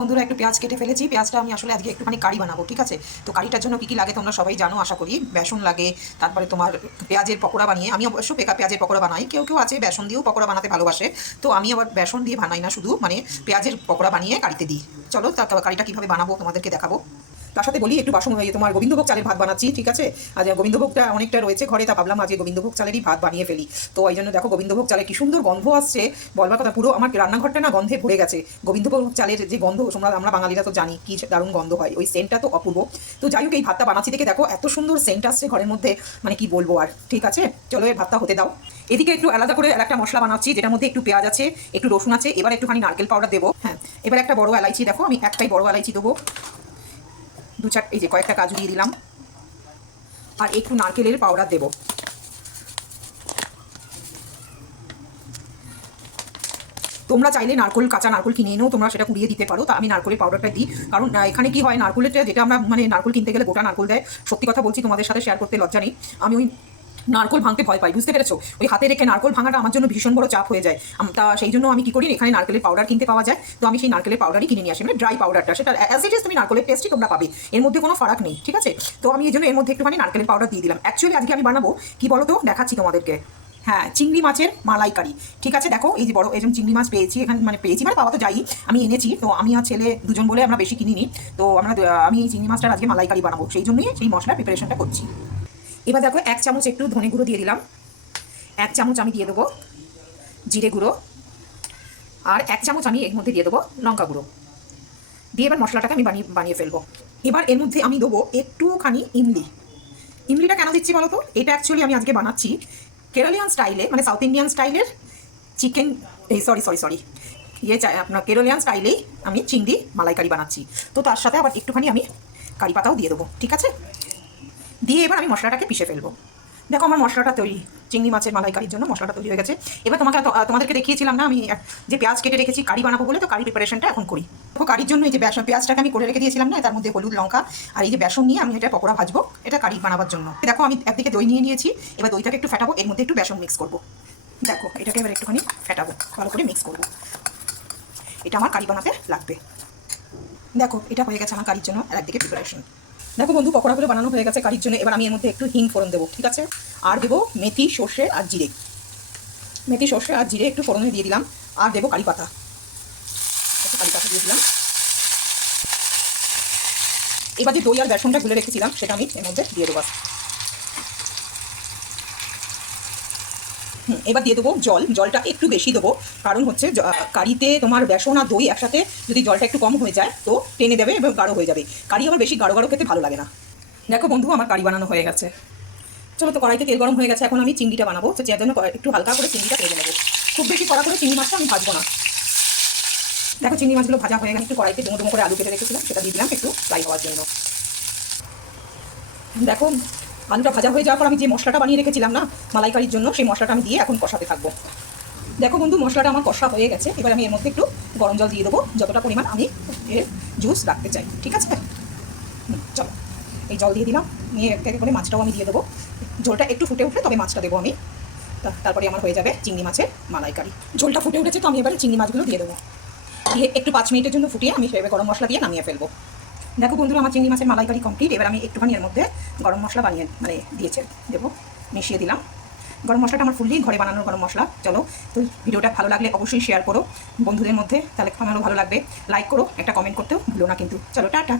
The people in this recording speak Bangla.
বন্ধুরা একটু পেঁয়াজ কেটে ফেলেছি। পেঁয়াজটা আমি আসলে আজকে একটুখানি কারি বানাবো, ঠিক আছে? তো কারিটার জন্য কী কী লাগে তোমরা সবাই জানো আশা করি। বেসন লাগে, তারপরে তোমার পেঁয়াজের পকোড়া বানিয়ে, আমি অবশ্য পেঁয়াজের পকোড়া বানাই, কেউ কেউ আছে বেসন দিয়েও পকোড়া বানাতে ভালোবাসে। তো আমি আবার বেসন দিয়ে বানাই না, শুধু মানে পেঁয়াজের পকোড়া বানিয়ে কারিতে দিই। চলো কারিটা কীভাবে বানাবো তোমাদেরকে দেখাবো। তার সাথে বলি একটু বাসন তোমার গোবিন্দভোগ চালের ভাত বানাচ্ছি, ঠিক আছে? আজ গোবিন্দভোগটা অনেকটা রয়েছে ঘরে, তা ভাবলাম আজকে গোবিন্দভোগ চালেরই ভাত বানিয়ে ফেলি। তো এই জন্য দেখো গোবিন্দভোগ চালের কি সুন্দর গন্ধ আসছে, বলবার কথা, পুরো আমার রান্নাঘরটা না গন্ধে ভরে গেছে। গোবিন্দভোগ চালের যে গন্ধ, আমরা বাঙালিরা তো জানি কি দারুণ গন্ধ হয়, ওই সেন্টটা তো অপূর্ব। তো যাই হোক, এই ভাতটা বানাচ্ছি দেখে দেখো এত সুন্দর সেন্ট আসছে ঘরের মধ্যে, মানে কি বলবো আর। ঠিক আছে, চলো এই ভাতটা হতে দাও। এদিকে একটু আলাদা করে একটা মশলা বানাচ্ছি, যেটার মধ্যে একটু পেঁয়াজ আছে, একটু রসুন আছে, এবার একটুখানি নারকেল পাউডার দেবো। হ্যাঁ, এবার একটা বড় এলাইচি, দেখো আমি একটাই বড় এলাইচি দেবো, দু চার এই যে কয়েকটা কাজু দিয়ে দিলাম, আর একটু নারকেলের পাউডার দেব। তোমরা চাইলে কাঁচা নারকেল কিনে এনেও তোমরা সেটা কুড়িয়ে দিতে পারো, তা আমি নারকেলের পাউডারটা দিই। কারণ এখানে কি হয়, নারকেলটা যেটা আমরা মানে নারকেল কিনতে গেলে গোটা নারকেল দেয়। সত্যি কথা বলছি, তোমাদের সাথে শেয়ার করতে লজ্জা নেই, আমি ওই নারকেল ভাঙতে ভয় পাই, বুঝতে পেরেছো? ওই হাতে রেখে নারকেল ভাঙাটা আমার জন্য ভীষণ বড় চাপ হয়ে যায়। তা সেই জন্য আমি কি করি, এখানে নারকেলের পাউডার কিনতে পাওয়া যায়, তো আমি সেই নারকেলের পাউডারই কিনে নিয়ে আসি, মানে ড্রাই পাউডারটা, সেটা অ্যাজ ইট ইজ তুমি নারকেলের টেস্টই তোমরা পাবে, এর মধ্যে কোনো ফারাক নেই, ঠিক আছে? তো আমি এই জন্য এর মধ্যে একটুখানি নারকেলের পাউডার দিয়ে দিলাম। অ্যাকচুয়ালি আজকে আমি বানাবো কি বলো তো, দেখাচ্ছি তোমাদেরকে। হ্যাঁ, চিংড়ি মাছের মালাইকারি, ঠিক আছে? দেখো এই যে বড় এই যে চিংড়ি মাছ পেয়েছি এখানে, মানে পাওয়া তো যাই, আমি এনেছি। তো আমি আর ছেলে দুজন বলে আমরা বেশি কিনিনি। তো আমি এই চিংড়ি মাছটার আজকে মালাইকারি বানাবো, সেই জন্যই সেই মশলার প্রিপারেশনটা করছি। এবার দেখো 1 চামচ একটু ধনে গুঁড়ো দিয়ে দিলাম, 1 চামচ আমি দিয়ে দেবো জিরে গুঁড়ো, আর 1 চামচ আমি এর মধ্যে দিয়ে দেবো লঙ্কা গুঁড়ো দিয়ে এবার মশলাটাকে আমি বানিয়ে ফেলবো। এবার এর মধ্যে আমি দেবো একটুখানি ইমলি। ইমলিটা কেন দিচ্ছি বলো তো, এটা অ্যাকচুয়ালি আমি আজকে বানাচ্ছি কেরালিয়ান স্টাইলে, মানে সাউথ ইন্ডিয়ান স্টাইলের চিকেন, এই সরি আপনার কেরালিয়ান স্টাইলেই আমি চিংড়ি মালাইকারি বানাচ্ছি। তো তার সাথে আবার একটুখানি আমি কারি পাতাও দিয়ে দেবো, ঠিক আছে? দিয়ে এবার আমি মশলাটাকে পিষে ফেলবো। দেখো আমার মশলাটা তৈরি, চিংড়ি মাছের মালাইকারির জন্য মশলাটা তৈরি হয়ে গেছে। এবার তোমাদেরকে দেখিয়েছিলাম না আমি যে পেঁয়াজ কেটে রেখেছি কারি বানাবো বলে, তো কারি প্রিপারেশনটা এখন করি। দেখো কারির জন্য এই যে পেঁয়াজটাকে আমি করে রেখে দিয়েছিলাম না, তার মধ্যে হলুদ লঙ্কা আর এই যে বেসন নিয়ে আমি এটা পকোড়া ভাজবো, এটা কারি বানাবার জন্য। দেখো আমি একদিকে দই নিয়ে নিয়েছি, এবার দইটাকে একটু ফেটাবো, এর মধ্যে একটু বেসন মিক্স করবো। দেখো এটাকে এবার একটুখানি ফেটাবো, ভালো করে মিক্স করবো, এটা আমার কারি বানাতে লাগবে। দেখো এটা হয়ে গেছে আমার কারির জন্য আর একদিকে প্রিপারেশন। দেখো বন্ধু, পকোড়াগুলো বানানো হয়ে গেছে কারির জন্য। এবার আমি এর মধ্যে একটু হিং ফোড়ন দেবো, ঠিক আছে? আর দেবো মেথি, সর্ষে আর জিরে, একটু ফোড়নে দিয়ে দিলাম। আর দেবো কারি পাতা, একটু কারি পাতা দিয়ে দিলাম। এবার যে দই আর বেসনটা গুলে রেখেছিলাম সেটা আমি এর মধ্যে দিয়ে দেবো। এবার দিয়ে দেবো জলটা একটু বেশি দেবো, কারণ হচ্ছে কারিতে তোমার বেসন আর দই একসাথে যদি জলটা একটু কম হয়ে যায় তো টেনে দেবে এবং গাঢ় হয়ে যাবে। কারি আবার বেশি গাঢ় খেতে ভালো লাগে না। দেখো বন্ধু, আমার কারি বানানো হয়ে গেছে। চলো, তো কড়াইতে তেল গরম হয়ে গেছে, এখন আমি চিংড়িটা বানাবো। তো যার জন্য একটু হালকা করে চিংড়িটা ভেজে নেবো, খুব বেশি কড়া করে চিংড়ি মাছটা আমি ভাজবো না। দেখো চিংড়ি মাছগুলো ভাজা হয়ে গেছে, একটু কড়াইতে ডুমো করে আলু কেটে রেখেছিলাম, সেটা দিয়ে দিলাম একটু ফ্রাই হওয়ার জন্য। দেখো আলুটা ভাজা হয়ে যাওয়ার পর আমি যে মশলাটা বানিয়ে রেখেছিলাম না মালাইকারির জন্য, সেই মশলাটা আমি দিয়ে এখন কষাতে থাকবো। দেখো বন্ধু, মশলাটা আমার কষা হয়ে গেছে। এবার আমি এর মধ্যে একটু গরম জল দিয়ে দেবো, যতটা পরিমাণ আমি এর জুস রাখতে চাই, ঠিক আছে? চলো এই জল দিয়ে দিলাম, নিয়ে এক করে মাছটাও আমি দিয়ে দেবো। ঝোলটা একটু ফুটে উঠলে তবে মাছটা দেবো আমি, তারপরে আমার হয়ে যাবে চিংড়ি মাছের মালাইকারি। ঝোলটা ফুটে উঠেছে, তো আমি এবারে চিংড়ি মাছগুলো দিয়ে দেবো, দিয়ে একটু 5 মিনিটের জন্য ফুটিয়ে আমি সেভাবে গরম মশলা দিয়ে নামিয়ে ফেলবো। দেখো বন্ধুরা, আমার চিংড়ি মাছের মালাইকারি কমপ্লিট। এবার আমি একটুখানি এর মধ্যে গরম মশলা দেবো, মিশিয়ে দিলাম। গরম মশলাটা আমার ফুললি ঘরে বানানোর গরম মশলা। চলো, তো ভিডিওটা ভালো লাগলে অবশ্যই শেয়ার করো বন্ধুদের মধ্যে, তাহলে আমারও ভালো লাগবে। লাইক করো, একটা কমেন্ট করতেও ভুলো না কিন্তু। চলো, টাটা।